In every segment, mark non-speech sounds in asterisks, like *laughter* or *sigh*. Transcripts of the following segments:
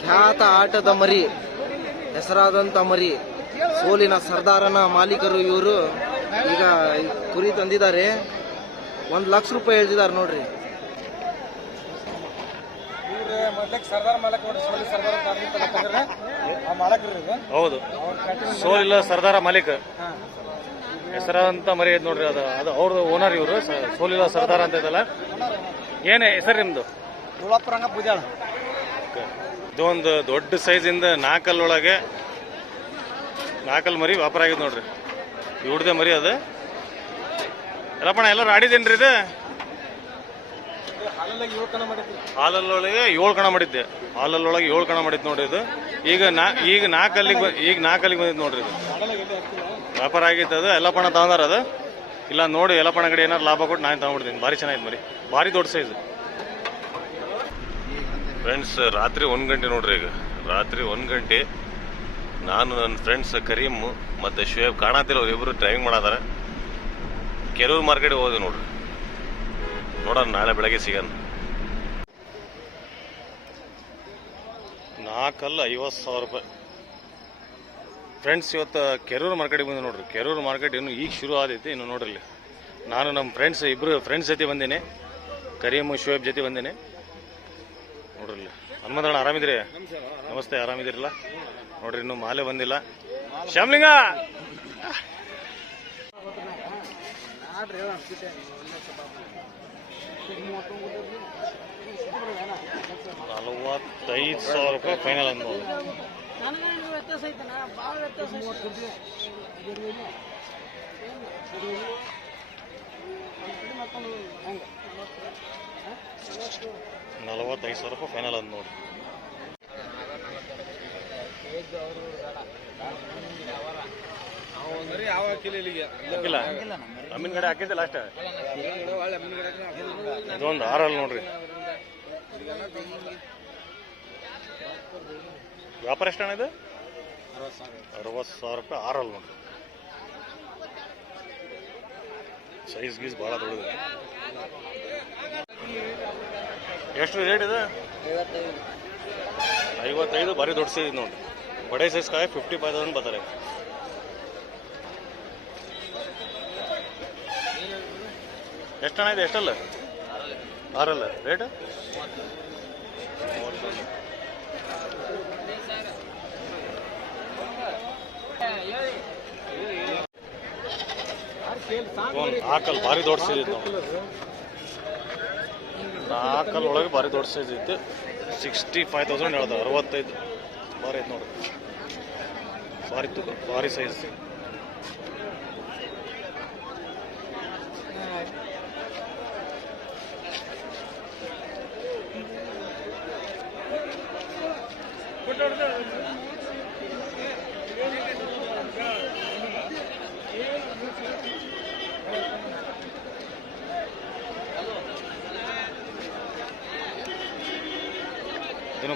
ಖ್ಯಾತ ಆಟದ ಮರಿ ಹೆಸರಾದಂಥ ಮರಿ ಸೋಲಿನ ಸರ್ದಾರನ ಮಾಲೀಕರು ಇವರು. ಈಗ ಕುರಿ ತಂದಿದ್ದಾರೆ. ಒಂದು ಲಕ್ಷ ರೂಪಾಯಿ ಹೇಳ್ತಿದ್ದಾರೆ ನೋಡ್ರಿ. ಇವ್ರೆ ಮೊದ್ಲಕ್ಕೆ ಸರ್ದಾರ್ ಮಾಲಕ್ ಸೋಲಿ ಸರ್ದಾರ್ ಅಂತ ಆಗಿತ್ತಲ್ಲ ಆ ಮಾಲಕ್ರು ಇದು ಹೌದು. ಸೋಲಿಲ್ಲ ಸರ್ದಾರ ಮಾಲೀಕ. ಹೆಸರಾದಂತ ಮರಿ ಐತ್ ನೋಡ್ರಿ ಅದು. ಅದು ಅವ್ರದ್ದು ಓನರ್ ಇವರು. ಸೋಲಿಲ್ಲ ಸರ್ದಾರ ಅಂತ ಇದಲ್ಲ ಏನೇ ಹೆಸರು ನಿಮ್ದು? ಪೂಜಾಳ ಇದೊಂದು ದೊಡ್ಡ ಸೈಜಿಂದ ನಾಲ್ಕಲ್ಲೊಳಗೆ ನಾಲ್ಕಲ್ ಮರಿ ವ್ಯಾಪಾರ ಆಗಿದೆ ನೋಡ್ರಿ. ಇವ್ರದೇ ಮರಿ ಅದು. ಎಲ್ಲಪ್ಪಣ ಎಲ್ಲರೂ ಆಡಿದೇನ್ರಿ ಇದು? ಹಾಲಲ್ಲೊಳಗೆ ಏಳು ಕಣ ಮಾಡಿದ್ದೆ. ಹಾಲಲ್ಲೊಳಗೆ ಏಳು ಕಣ ಮಾಡಿದ್ದು ನೋಡ್ರಿ ಇದು. ಈಗ ನಾ, ಈಗ ನಾಲ್ಕಲ್ಲಿಗೆ ಬ- ಈಗ ನಾಲ್ಕಲ್ಲಿಗೆ ಬಂದಿದ್ದು ನೋಡ್ರಿ ಇದು. ವ್ಯಾಪಾರ ಆಗಿತ್ತು ಅದು. ಎಲ್ಲ ಪಣ ತಗೊಂಡಾರ ಅದು. ಇಲ್ಲ, ನೋಡಿ ಎಲ್ಲ ಪಣ ಕಡೆ ಏನಾರು ಲಾಭ ಕೊಟ್ಟು ನಾನು ತಗೊಂಡ್ಬಿಡ್ತೀನಿ. ಭಾರಿ ಚೆನ್ನಾಗಿದೆ ಮರಿ. ಭಾರಿ ದೊಡ್ಡ ಸೈಜ್. ಫ್ರೆಂಡ್ಸ್ ರಾತ್ರಿ ಒಂದು ಗಂಟೆ ನೋಡ್ರಿ ಈಗ. ರಾತ್ರಿ ಒಂದು ಗಂಟೆ ನಾನು ನನ್ನ ಫ್ರೆಂಡ್ಸ್ ಕರೀಮ್ ಮತ್ತು ಶುಯೇಬ್ ಅವ್ರು ಇಬ್ಬರು ಡ್ರೈವಿಂಗ್ ಮಾಡದಾರ ಕೆರೂರು ಮಾರ್ಕೆಟ್ಗೆ ಹೋದೆ ನೋಡ್ರಿ. ನೋಡೋಣ ನಾಳೆ ಬೆಳಗ್ಗೆ ಸಿಗೋಣ. ನಾಲ್ಕಲ್ಲ ಐವತ್ತು ಸಾವಿರ ರೂಪಾಯಿ. ಫ್ರೆಂಡ್ಸ್ ಇವತ್ತು ಕೆರೂರು ಮಾರ್ಕೆಟಿಗೆ ಬಂದೆ ನೋಡ್ರಿ. ಕೆರೂರು ಮಾರ್ಕೆಟ್ ಇನ್ನು ಈಗ ಶುರು ಆದೈತಿ, ಇನ್ನು ನೋಡ್ರಿ. ನಾನು ನಮ್ಮ ಫ್ರೆಂಡ್ಸ್ ಇಬ್ಬರು ಫ್ರೆಂಡ್ಸ್ ಜೊತೆ ಬಂದೇನೆ. ಕರೀಮ್, ಶೋಯಬ್ ಜೊತೆ ಬಂದೇನೆ. ನೋಡ್ರಿ. ಹನುಮಂತಣ್ಣ ಆರಾಮಿದ್ರಿ ನಮಸ್ತೆ ಆರಾಮಿದಿರಲ್ಲ ನೋಡ್ರಿ, ಇನ್ನು ಮಾಲೆ ಬಂದಿಲ್ಲ. ಶ್ಯಾಮ್ಲಿಂಗ! ನಲವತ್ತೈದು ಸಾವಿರ ರೂಪಾಯಿ ಫೈನಲ್ ನೋಡಿ ನಲವತ್ತೈದು ಸಾವಿರ ರೂಪಾಯಿ ಫೈನಲ್ ಅಂದ್ ನೋಡಿ. ಅಮ್ಮಿನ ಕಡೆ ಹಾಕಿದ್ದೆ ಲಾಸ್ಟ್ ಇದೊಂದು ಆರಲ್ಲಿ ನೋಡ್ರಿ. ವ್ಯಾಪಾರ ಎಷ್ಟಣ್ಣ ಇದು? ಅರವತ್ತು ಸಾವಿರ ರೂಪಾಯಿ ಆರಲ್ಲಿ ನೋಡ್ರಿ. ಸೈಜ್ ಗೀಸ್ ಭಾಳ ದೊಡ್ಡದು. ಎಷ್ಟು ರೇಟ್ ಇದೆ? ಐವತ್ತೈದು. ಭಾರಿ ದೊಡ್ಡ ಸೈಜ್ ನೋಡಿ. ಬಡೆ ಸೈಜ್ ಕಾಯಿ ಫಿಫ್ಟಿ ಫೈವ್ ತೌಸಂಡ್ ಬರ್ತಾರೆ. ಎಷ್ಟಣ್ಣ ಇದೆ? ಎಷ್ಟಲ್ಲ? ಆರಲ್ಲ. ರೇಟ್ ಹಾಕಲ್ ಭಾರಿ ದೊಡ್ಡ ಸೈಜ್ ನೋಡಿ ನಾಲ್ಕಲ್ ಒಳಗೆ ಭಾರಿ ದೊಡ್ಡ ಸೈಜ್ ಐತೆ ಸಿಕ್ಸ್ಟಿ ಫೈವ್ ತೌಸಂಡ್ ಹೇಳ್ದ, ಅರವತ್ತೈದು, ಭಾರಿ ಐತೆ ನೋಡ್ರಿ ಭಾರಿ ತುಗ, ಭಾರಿ ಸೈಜ್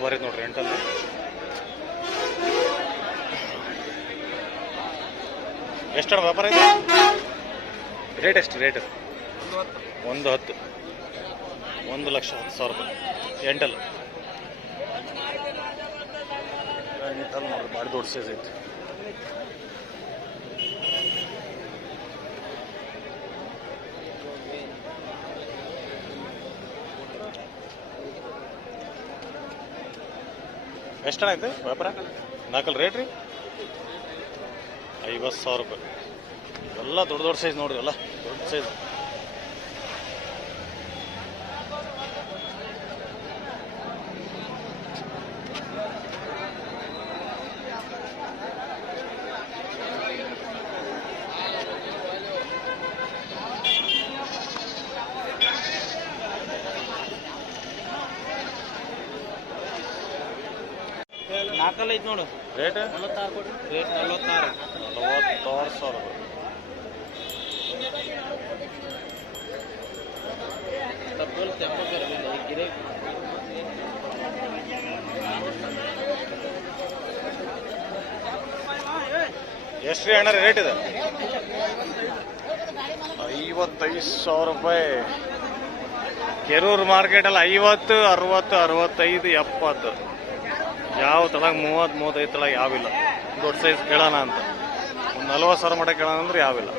ಇದನ್ನು ಭಾರಿ ನೋಡ್ರಿ ಎಂಟಲ್ಲಿ. ಎಷ್ಟರ ವ್ಯಾಪಾರ ಇದೆ? ರೇಟ್ ಎಷ್ಟು ರೇಟ್ ಒಂದು ಹತ್ತು. ಒಂದು ಲಕ್ಷ ಹತ್ತು ಸಾವಿರ ರೂಪಾಯಿ. ಎಂಟಲ್ಲಿ. ಎಂಟಲ್ಲಿ ನೋಡ್ರಿ ಭಾರಿ ದೊಡ್ಡ ಸೈಜ್ ಐತಿ. ಎಷ್ಟಣ ಐತೆ ವ್ಯಾಪಾರ? ನಾಲ್ಕಲ್ ರೇಟ್ ರೀ? ಐವತ್ತು ಸಾವಿರ ರೂಪಾಯಿ. ಎಲ್ಲ ದೊಡ್ಡ ದೊಡ್ಡ ಸೈಜ್ ನೋಡ್ರಿ ಎಲ್ಲ. ದೊಡ್ಡ ಸೈಜ್ ಐತಿ ನೋಡು. ರೇಟ್ ನಲವತ್ತಾರು ರೇಟ್ ನಲವತ್ತಾರು. ನಲವತ್ತಾರು ಸಾವಿರ ಗಿರೆ. ಎಷ್ಟು ರೀ ಅಣ್ಣ ರೇಟ್ ಇದೆ? ಐವತ್ತೈದು ಸಾವಿರ ರೂಪಾಯಿ. ಕೆರೂರು ಮಾರ್ಕೆಟಲ್ಲಿ ಐವತ್ತು ಅರವತ್ತು ಅರವತ್ತೈದು ಎಪ್ಪತ್ತು. ಯಾವ ತಳಗ ಮೂವತ್ತು, ಮೂವತ್ತೈದು ತಳಗ ಯಾವಿಲ್ಲ. ದೊಡ್ಡ ಸೈಜ್ ಕೇಳೋಣ ಅಂತ. ಒಂದು ನಲ್ವತ್ತು ಸಾವಿರ ಮಟ್ಟ ಕೇಳೋಣ ಅಂದ್ರೆ ಯಾವಿಲ್ಲ.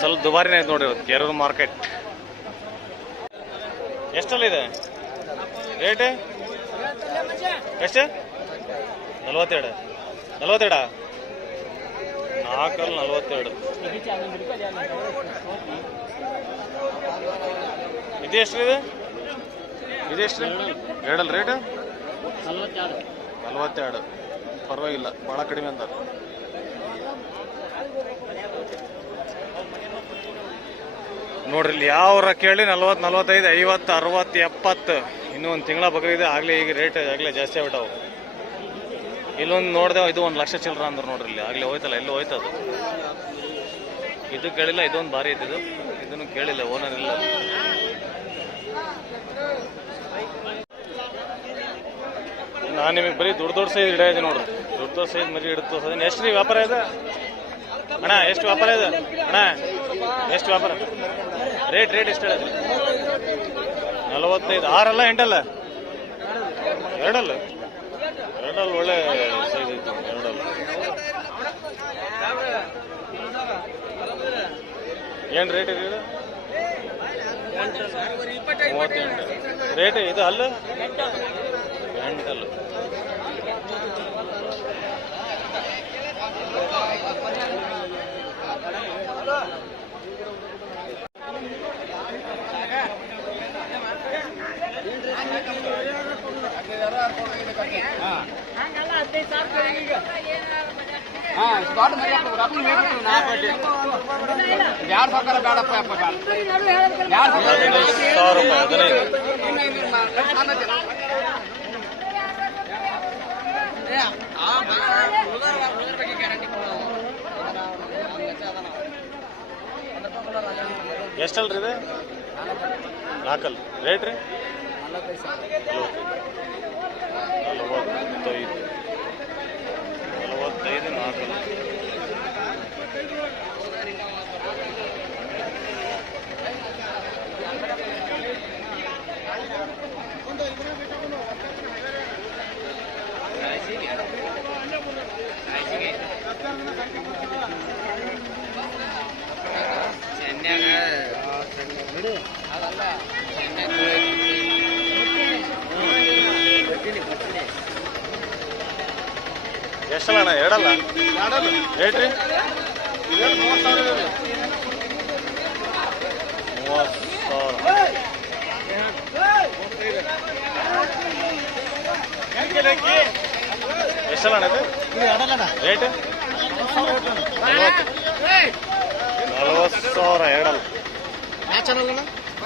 ಸ್ವಲ್ಪ ದುಬಾರಿನೇ ಐತೆ ನೋಡಿ ಇವತ್ತು, ಕೆರೂರು ಮಾರ್ಕೆಟ್ ಎಷ್ಟಲ್ಲಿದೆ? ರೇಟ್ ಎಷ್ಟು? ನಲ್ವತ್ತೆರಡು. ನಲ್ವತ್ತೆರಡ? ನಾಲ್ಕಲ್ಲಿ ನಲ್ವತ್ತೆರಡು. ಇದು ಎಷ್ಟು ಇದೆ? ಇದು ಎಷ್ಟು ಎರಡಲ್ಲ ರೇಟ್ ನಲ್ವತ್ತೆರಡು. ಪರವಾಗಿಲ್ಲ, ಭಾಳ ಕಡಿಮೆ ಅಂತ ನೋಡ್ರಿ, ಇಲ್ಲಿ ಯಾವ್ರ ಕೇಳಿ? ನಲ್ವತ್ತು, ನಲ್ವತ್ತೈದು, ಐವತ್ತು, ಅರವತ್ತು, ಎಪ್ಪತ್ತು. ಇನ್ನೂ ಒಂದು ತಿಂಗಳ ಬಗ್ಗೆ ಇದೆ, ಆಗಲೇ ಈಗ ರೇಟ್ ಆಗಲೇ ಜಾಸ್ತಿ ಆಗ್ಬಿಟ್ಟವು. ಇಲ್ಲೊಂದು ನೋಡ್ದೆ, ಇದು ಒಂದು ಲಕ್ಷ ಚಿಲ್ಲರ ಅಂದ್ರೆ ನೋಡ್ರಿ ಇಲ್ಲಿ. ಆಗಲೇ ಹೋಯ್ತಲ್ಲ, ಎಲ್ಲಿ ಹೋಯ್ತದು? ಇದು ಕೇಳಿಲ್ಲ, ಇದೊಂದು ಭಾರಿ ಇದ್ದಿದ್ದು. ಇದನ್ನು ಕೇಳಿಲ್ಲ ಓನರ್ ಇಲ್ಲ. ನಾನು ನಿಮಗೆ ಬರೀ ದೊಡ್ಡ ದೊಡ್ಡ ಸೈಜ್ ಇಡ ಇದೆ ನೋಡ್ರಿ. ದೊಡ್ಡ ದೊಡ್ಡ ಸೈಜ್ ಮರಿ ಹಿಡಿದು ತೋರ್ಸೋದು. ಎಷ್ಟು ರೀ ವ್ಯಾಪಾರ ಇದೆ? ಅಣ್ಣ, ಎಷ್ಟು ವ್ಯಾಪಾರ ಇದೆ? ಅಣ್ಣ, ಎಷ್ಟು ವ್ಯಾಪಾರ? ರೇಟ್ ರೇಟ್ ಎಷ್ಟು ಹೇಳಿದ್ರಿ? ನಲವತ್ತೈದು. ಆರಲ್ಲ, ಎಂಟಲ್ಲ? ಎರಡಲ್ಲ? ಎರಡಲ್ಲ, ಒಳ್ಳೆ ಸೈಜ್ ಐತೆ. ಎರಡಲ್ಲ. ಏನು ರೇಟ್ ಇದು? ಮೂವತ್ತೆಂಟು. ರೇಟ್ ಇದು ಅಲ್ಲ? ಎಂಟಲ್ಲ. ಯಾರು ಸರ್ಕಾರ ಬೇಡಪ್ಪ ಯಪ್ಪ ಬೇಡ. ಯಾರು ಎಷ್ಟಲ್ರಿ ಇದೆ? ನಾಲ್ಕಲ್ ರೇಟ್ ರೀ? ನಲವತ್ತೈದು. ನಲವತ್ತೈದು ನಾಲ್ಕಲ್ ಎಷ್ಟಲ್ಲ ಅಣ್ಣ? ಹೇಳ್ರಿ. ಮೂವತ್ತು ಸಾವಿರ. ಎಷ್ಟಲ್ಲ ರೇಟ್ ನಲವತ್ತು ಸಾವಿರ ಎರಡಲ್ಲ.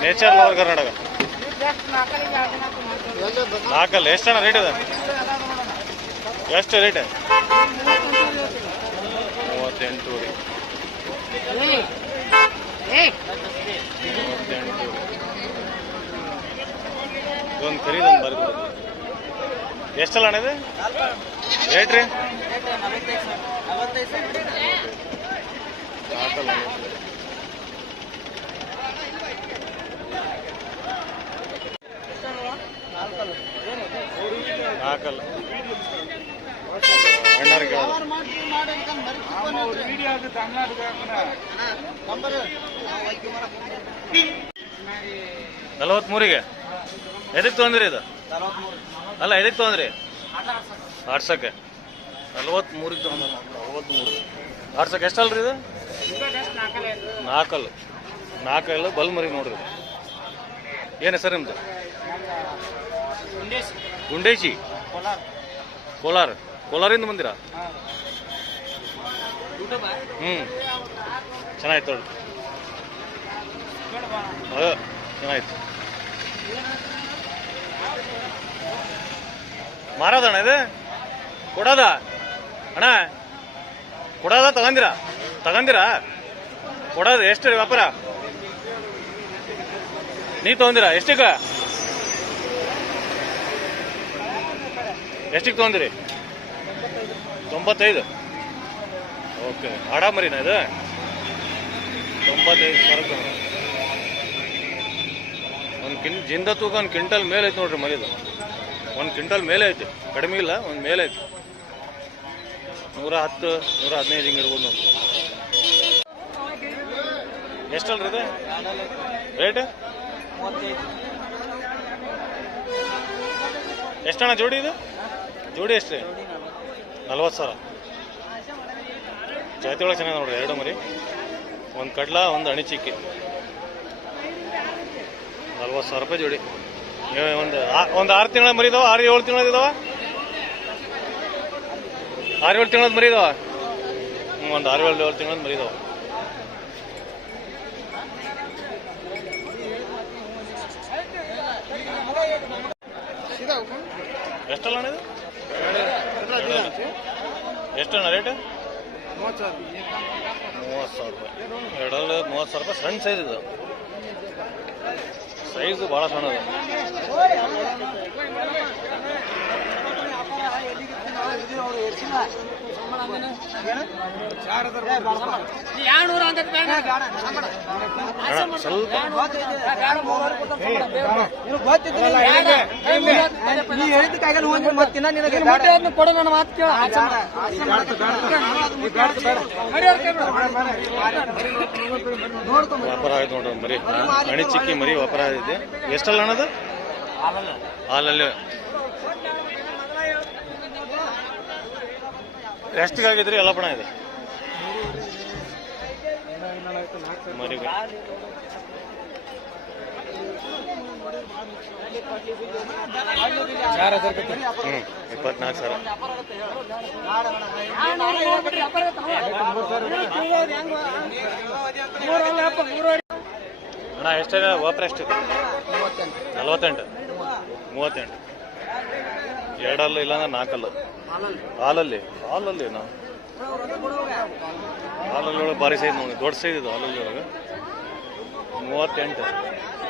Nature lover Karnataka. ನಾಲ್ಕಲ್ಲ ಜನ ರೇಟ್ ಇದೆ? ಎಷ್ಟು ರೇಟ್ ಮೂವತ್ತೆಂಟು ಇದೊಂದು ಖರೀದೊಂದು ಬರ್ಬೋದು ಎಷ್ಟಲ್ಲ ಅಣ್ಣ ಇದು? ರೇಟ್ ಹಾಕಲ್ಲ ನಲವತ್ಮೂರಿಗೆ? ಎದಕ್ಕೆ ತೊಂದ್ರೆ ಇದು? ಅಲ್ಲ ಎದಕ್ಕೆ ತೊಗೊಂಡ್ರಿ ಆಡ್ಸಕ್ಕೆ. ನಲವತ್ಮೂರಿಗೆ ತೊಗೊಂಡ ನಲವತ್ಮೂರು. ಆಡ್ಸಕ್ಕೆ ರೀ ಇದು? ನಾಲ್ಕಲ್ಲು. ನಾಲ್ಕಲ್ಲು ಬಲ್ ಮರಿ ನೋಡ್ರಿ. ಏನು ಹೆಸರು ನಿಮ್ದು? ಗುಂಡೇಶಿ. ಕೋಲಾರ. ಕೋಲಾರಿಂದ ಬಂದಿರಾ? ಹ್ಞೂ ಚೆನ್ನಾಯ್ತು ನೋಡಿ ಅದು ಚೆನ್ನಾಯ್ತು ಮಾರೋದಣ್ಣ ಇದು? ಕೊಡೋದ? ಅಣ್ಣ, ಕೊಡೋದ ತಗೊಂದಿರ ತಗೊಂದಿರ? ಕೊಡೋದು ಎಷ್ಟು ರೀ ವ್ಯಾಪಾರ? ನೀ ತಗೊಂದಿರ ಎಷ್ಟಿಗೆ ಎಷ್ಟಿಗೆ ತಗೊಂದಿರಿ? ತೊಂಬತ್ತೈದು. ಓಕೆ ಆಡ ಮರಿನಾ ಇದು? ತೊಂಬತ್ತೈದು ಸಾವಿರ ಒಂದು ಕಿನ್, ಜಿಂದ ತೂಕ ಒಂದು ಕ್ವಿಂಟಲ್ ಮೇಲೆ ಐತೆ ನೋಡ್ರಿ ಮರಿದು. ಒಂದು ಕ್ವಿಂಟಲ್ ಮೇಲೆ ಐತೆ, ಕಡಿಮೆ ಇಲ್ಲ, ಒಂದು ಮೇಲೆ ಐತೆ. ನೂರ ಹತ್ತು, ನೂರ ಹದಿನೈದು ಹಿಂಗೆ ಇರ್ಬೋದು ನೋಡಿ ಎಷ್ಟಲ್ರಿ ಇದು? ರೇಟ್ ಎಷ್ಟಣ್ಣ ಜೋಡಿ ಇದು? ಜೋಡಿ ಎಷ್ಟು ನಲ್ವತ್ತು ಸಾವಿರ. ಜಾತಿ ಒಳಗೆ ಚೆನ್ನಾಗಿ ನೋಡ್ರಿ, ಎರಡು ಮರಿ. ಒಂದು ಕಡ್ಲ, ಒಂದು ಅಣಿಚಿಕ್ಕಿ ನಲ್ವತ್ತು ಸಾವಿರ ರೂಪಾಯಿ ಜೋಡಿ. ಒಂದು ಒಂದು ಆರು ತಿಂಗಳ ಮರಿ ಇದಾವೆ? ಆರು ಏಳು ತಿಂಗಳ ಇದಾವ ಆರು ಏಳು ತಿಂಗಳದ ಮರಿ ಹ್ಞೂ ಒಂದು ಆರು ಏಳು ಏಳು ತಿಂಗಳದ ಮರಿ ಇದಾವ ಎಷ್ಟಲ್ಲ ಅಣ್ಣ ರೇಟ್ ಮೂವತ್ತು ಸಾವಿರ ರೂಪಾಯಿ ಎರಡಲ್ಲಿ ಮೂವತ್ತು ಸಾವಿರ ರೂಪಾಯಿ, ಸಣ್ಣ ಸೈಜ್ ಇದು. ಸೈಜು ಭಾಳ ಸಣ್ಣದು. ವ್ಯಾಪಾರ ಆಯ್ತು ನೋಡ್ರಿ ಮರಿ. ಅಣಿ ಚಿಕ್ಕಿ ಮರಿ ವ್ಯಾಪಾರ ಆಗಿದೆ. ಎಷ್ಟಲ್ಲ ಅಣ್ಣದು? ಹಾಲಲ್ಲಿ. ಎಷ್ಟಿಗೆ ಆಗಿದ್ರೆ ಎಲ್ಲ ಪಣ ಇದೆ. ಹ್ಞೂ ಇಪ್ಪತ್ನಾಲ್ಕು ಸಾವಿರ ಅಣ್ಣ ಎಷ್ಟಿದೆ ಓಪರ್ ಎಷ್ಟಿದೆ ನಲ್ವತ್ತೆಂಟು. ಮೂವತ್ತೆಂಟು. ಎರಡಲ್ಲ ಇಲ್ಲಾಂದ್ರೆ ನಾಲ್ಕಲ್ಲ? ಹಾಲಲ್ಲಿ? ಹಾಲಲ್ಲಿ ನಾ ಹಾಲಲ್ಲಿ ಒಳಗೆ ಭಾರಿ ಸೈಜ್ ನೋಡಿ ದೊಡ್ಡ ಸೈಜ್ ಇದು ಹಾಲಲ್ಲಿ ಒಳಗೆ ಮೂವತ್ತೆಂಟು.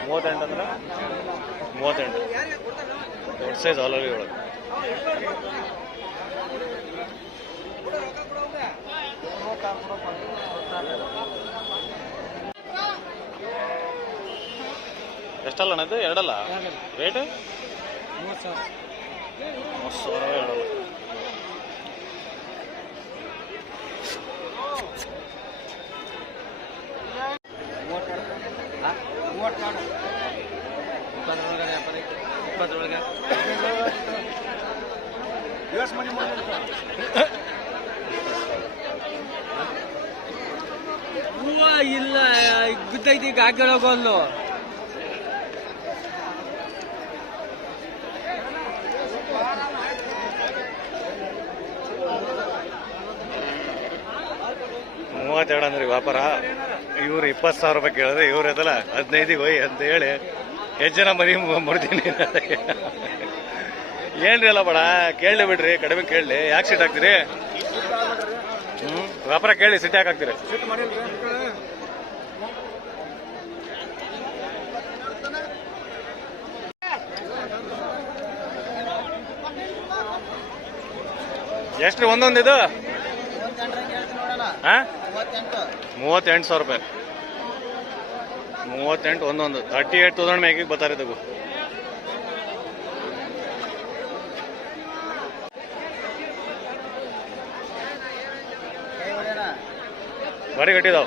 ಮೂವತ್ತೆಂಟು ಅಂದ್ರೆ? ಮೂವತ್ತೆಂಟು. ದೊಡ್ಡ ಸೈಜ್ ಹಾಲಲ್ಲಿ ಒಳಗೆ ಎಷ್ಟಲ್ಲ ಅಣ್ಣ ಇದು? ಎರಡಲ್ಲ? ರೇಟ್ ಮೂವತ್ತು ಸಾವಿರ. ಹೂವ ಇಲ್ಲ ಗುದ್ದೈತಿ ಹಾಕಿಡೋಗಲ್ಲು ಮೂವತ್ತೆರಡು ಅಂದ್ರೆ ವ್ಯಾಪಾರ. ಇವ್ರು ಇಪ್ಪತ್ತು ಸಾವಿರ ರೂಪಾಯಿ ಕೇಳಿದ್ರೆ ಇವ್ರು ಅದಲ್ಲ ಹದಿನೈದಿಗೆ ಹೋಯ್ ಅಂತ ಹೇಳಿ ಎಷ್ಟು ಜನ ಮನಿ ಮುಡ್ತೀನಿ ಏನ್ರಿ ಅಲ್ಲ ಬೇಡ ಕೇಳಲಿ ಬಿಡ್ರಿ ಕಡಿಮೆ ಕೇಳಲಿ. ಯಾಕೆ ಸೀಟ್ ಹಾಕ್ತೀರಿ? ಹ್ಞೂ ವ್ಯಾಪಾರ ಕೇಳಿ ಸೀಟ್ ಯಾಕೆ ಹಾಕ್ತೀರಿ? ಎಷ್ಟು ಒಂದೊಂದು ಇದು? ಹಾ ಮೂವತ್ತೆಂಟು. ಸಾವಿರ ರೂಪಾಯಿ. ಮೂವತ್ತೆಂಟು ಒಂದೊಂದು. ತರ್ಟಿ ಏಟ್ ತೌಸಂಡ್ ಮ್ಯಾಗಿಗೆ ಬರ್ತಾರೆ ತಗೋ ಬಾರಿ ಕಟ್ಟಿದಾವ.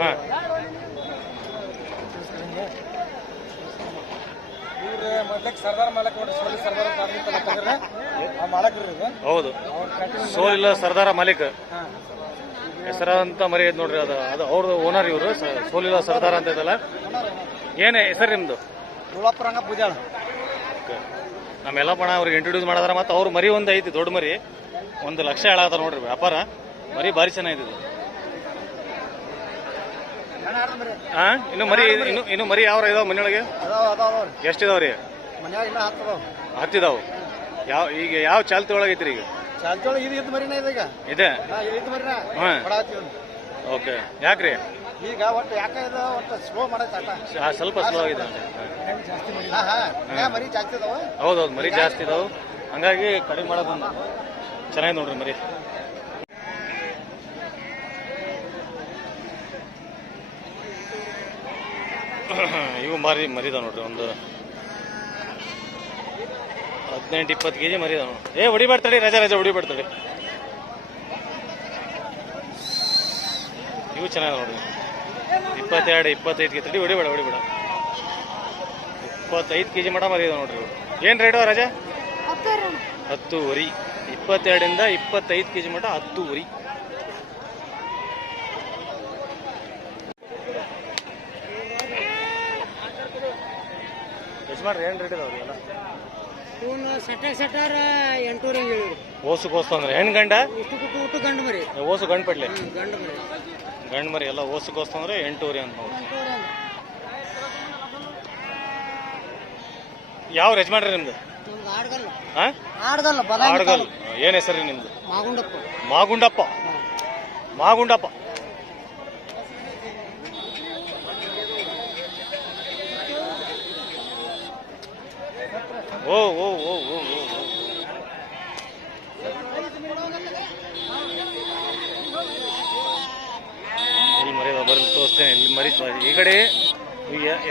ಹಾ. ಇವ್ರು ಮೊದ್ಲಕ್ಕೆ ಸರ್ದಾರ್ ಮಾಲಕ್ ನೋಡ್ರಿ ಸೋಲಿ ಸರ್ದಾರ್ ಅಂತ ಆಗಿತ್ತಲ್ಲ ಆ ಮಾಲಕ್ರು ಇದು ಹೌದು. ಅವ್ರ ಸೋಲಿಲ್ಲ ಸರ್ದಾರ ಮಾಲೀಕ. ಹೆಸರ ಹೆಸರಂತ ಮರಿ ಐತೆ ನೋಡ್ರಿ ಅದು. ಅದು ಅವ್ರದ್ದು ಓನರ್ ಇವರು. ಸೋಲಿಲ್ಲ ಸರ್ದಾರ ಅಂತ ಇದಲ್ಲ ಏನೇ ಹೆಸರು ನಿಮ್ದು? ಪೂಜಾಳ. ನಮ್ಮೆಲ್ಲ ಪಣ ಅವ್ರಿಗೆ ಇಂಟ್ರೊಡ್ಯೂಸ್ ಮಾಡಿದಾರ. ಮತ್ತೆ ಅವ್ರ ಮರಿ ಒಂದು ಐತಿ ದೊಡ್ಡ ಮರಿ. ಒಂದು ಲಕ್ಷ ಹೇಳ ನೋಡ್ರಿ ವ್ಯಾಪಾರ. ಮರಿ ಭಾರಿ ಚೆನ್ನಾಗಿದೆ ಇದು. ಹಾ ಇನ್ನು ಮರಿ ಇನ್ನು ಇನ್ನು ಮರಿ ಯಾವ ಇದಾವ ಮನೆಯೊಳಗೆ? ಎಷ್ಟು ಮನ್ಯಾಗ ಇನ್ನ ಹತ್ತದಾವ. ಯಾವ ಈಗ ಯಾವ ಚಾಲ್ತಿ ಒಳಗೆ ಐತ್ರಿ ಈಗ? ಇದು ಓಕೆ. ಯಾಕ್ರಿ? ಈಗ ಒಟ್ಟು ಯಾಕ ಇದು? ಒಟ್ಟು ಸ್ಲೋ ಮಾಡೈತೆ ಆಟ. ಸ್ವಲ್ಪ ಸ್ಲೋ ಆಗಿದೆ ಮರಿ ಜಾಸ್ತಿ ಹೌದೌದು ಮರಿ ಜಾಸ್ತಿ ಇದಾವೆ. ಹಂಗಾಗಿ ಕಡಿಮೆ ಮಾಡೋದು ಚೆನ್ನಾಗಿ ನೋಡ್ರಿ ಮರಿ. *coughs* ಇವು ಮರಿ ಮರಿದ ನೋಡ್ರಿ ಒಂದು ಹದಿನೆಂಟು ಇಪ್ಪತ್ತು ಕೆ ಜಿ ಮರಿದ ಏ ಹೊಡಿಬಾರ್ತಾಡಿ ರಜಾ ರಜಾ ಬಿಡ್ತಡಿ ಇವು ಚೆನ್ನಾಗಿ ನೋಡ್ರಿ. ಇಪ್ಪತ್ತೆರಡು ಇಪ್ಪತ್ತೈದು ಕೆ ತಡಿ ಹೊಡಿಬೇಡ ಹೊಡಿಬೇಡ. ಇಪ್ಪತ್ತೈದು ಕೆ ಜಿ ಮಟ ಮರಿದ ನೋಡ್ರಿ ಇವು. ಏನು ರೇಟು ರಜಾ? ಹತ್ತುವರಿ. ಇಪ್ಪತ್ತೆರಡರಿಂದ ಇಪ್ಪತ್ತೈದು ಕೆ ಜಿ ಮಟ ಹತ್ತುವರಿ. ಮಾಡ್ರಿ ಏನು ರೇಟ್ ಇದಾವ್ರಿ ಎಲ್ಲ? ಇವನು ಸೆಟರ್ ಸೆಟರ್ ಎಂಟೂರ ಹೇಳಿದ್ರು. ಓಸು ಕೋಸು ಅಂದ್ರೆ ಹೆಣ್ಣು ಗಂಡ? ಇಷ್ಟು ಕುಟ್ಟು ಉಟ್ಟು ಗಂಡು ಮರಿ. ಓಸು ಗಂಡು ಪಡ್ಲೆ? ಗಂಡು ಮರಿ. ಗಂಡು ಮರಿ ಎಲ್ಲ ಓಸು ಕೋಸು ಅಂದ್ರೆ ಎಂಟೂರಿ ಅಂತ ನೋಡಿ ಯಾವ ಯಜಮಾನ್ರಿ ನಿಮ್ದು? ನಮ್ದು ಆಡ್ಗಲ್ಲ. ಹಾ ಆಡ್ಗಲ್ಲ ಬಲ ಆಡ್ಗಲ್ ಏನ್ ಹೆಸರು ನಿಮ್ದು? ಮಾಗುಂಡಪ್ಪ. ಮಾಗುಂಡಪ್ಪ? ಮಾಗುಂಡಪ್ಪ. ಓ ಓ ಓ ಓ ಓ. ಇಲ್ಲಿ ಮರಿ ಬರ್ರಿ ತೋರಿಸ್ತೇನೆ. ಇಲ್ಲಿ ಮರಿ ಈ ಕಡೆ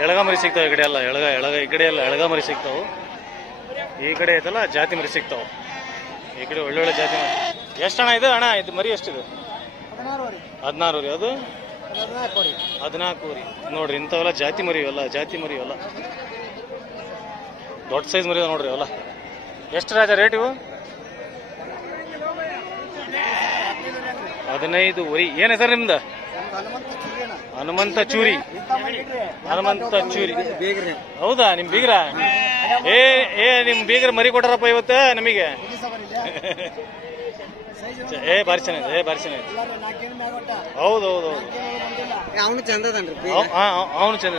ಎಳಗ ಮರಿ ಸಿಗ್ತಾವ ಈ ಕಡೆ ಎಲ್ಲ. ಎಳಗ ಎಳಗ ಈ ಕಡೆ ಎಲ್ಲ ಎಳಗ ಮರಿ ಸಿಗ್ತಾವು. ಈ ಕಡೆ ಐತಲ್ಲ ಜಾತಿ ಮರಿ ಸಿಗ್ತಾವ. ಈ ಕಡೆ ಒಳ್ಳೊಳ್ಳೆ ಜಾತಿ ಮರಿ. ಎಷ್ಟು ಹಣ ಇದೆ? ಅಣ್ಣ ಇದು ಮರಿ ಎಷ್ಟಿದೆ? ಹದಿನಾರು ರೀ. ಅದು? ಹದಿನಾಲ್ಕು ರೀ. ನೋಡ್ರಿ ಇಂಥವೆಲ್ಲ ಜಾತಿ ಮರಿ ಇವೆಲ್ಲ ಜಾತಿ ಮರಿ ಇವೆಲ್ಲ. ದೊಡ್ಡ ಸೈಜ್ ಮರಿ ನೋಡ್ರಿ ಅವಲ್ಲ. ಎಷ್ಟು ರಾಜ ರೇಟ್ ಇವು? ಹದಿನೈದು ವರಿ ಏನು ಹೆಸರು ನಿಮ್ದು? ಹನುಮಂತ ಚೂರಿ. ಹನುಮಂತ ಚೂರಿ. ಹೌದಾ? ನಿಮ್ ಬೀಗ್ರ? ಏ ಏ ನಿಮ್ ಬೀಗ್ರ ಮರಿ ಕೊಟ್ಟಾರಪ್ಪ ಇವತ್ತು ನಮಗೆ. ಏ ಬಾರಿ ಚೆನ್ನಾಗಿದೆ ಏ ಬಾರಿ ಚೆನ್ನಾಗಿದೆ. ಹೌದು ಹೌದು ಹೌದು ಅವನು ಚಂದದನ್ರಿ ಅವನು ಚಂದ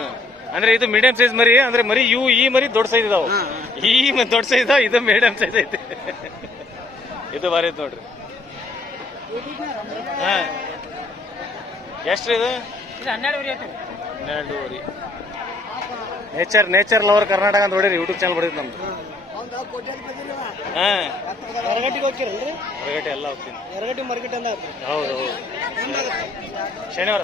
ಅಂದ್ರೆ ಇದು ಮೀಡಿಯಂ ಸೈಜ್ ಮರಿ ಅಂದ್ರೆ ಮರಿ ಇವು ಈ ಮರಿ ದೊಡ್ಡ ಸೈಜ್ ಇದಾವ. ಈ ಮ- ದೊಡ್ಡ ಸೈಜ್ ಇದಾವ ಇದು ಮೀಡಿಯಂ ಸೈಜ್ ಐತಿ. ಇದು ಬಾರಿ ಐತಿ ನೋಡ್ರಿ. ಹಾ. ಎಷ್ಟ್ರಿ ಇದು? ಹನ್ನೆರಡೂವರೆ ನೇಚರ್ ನೇಚರ್ ಲವರ್ ಕರ್ನಾಟಕ ಅಂತ ನೋಡಿರಿ ಯೂಟ್ಯೂಬ್ ಚಾನಲ್ ಹೊಡಿದ್ ನಮ್ದು. ಹಾ. ಎರಗಟ್ಟಿಗೆ ಹೋಗ್ತಿರಲ್ರಿ? ಹೊರಗಡೆ ಎಲ್ಲ ಹೋಗ್ತೀನಿ. ಹೊರಗಟ್ಟಿ ಮಾರ್ಕೆಟ್ ಅಂದ ಹೌದು ಹೌದು. ಶನಿವಾರ?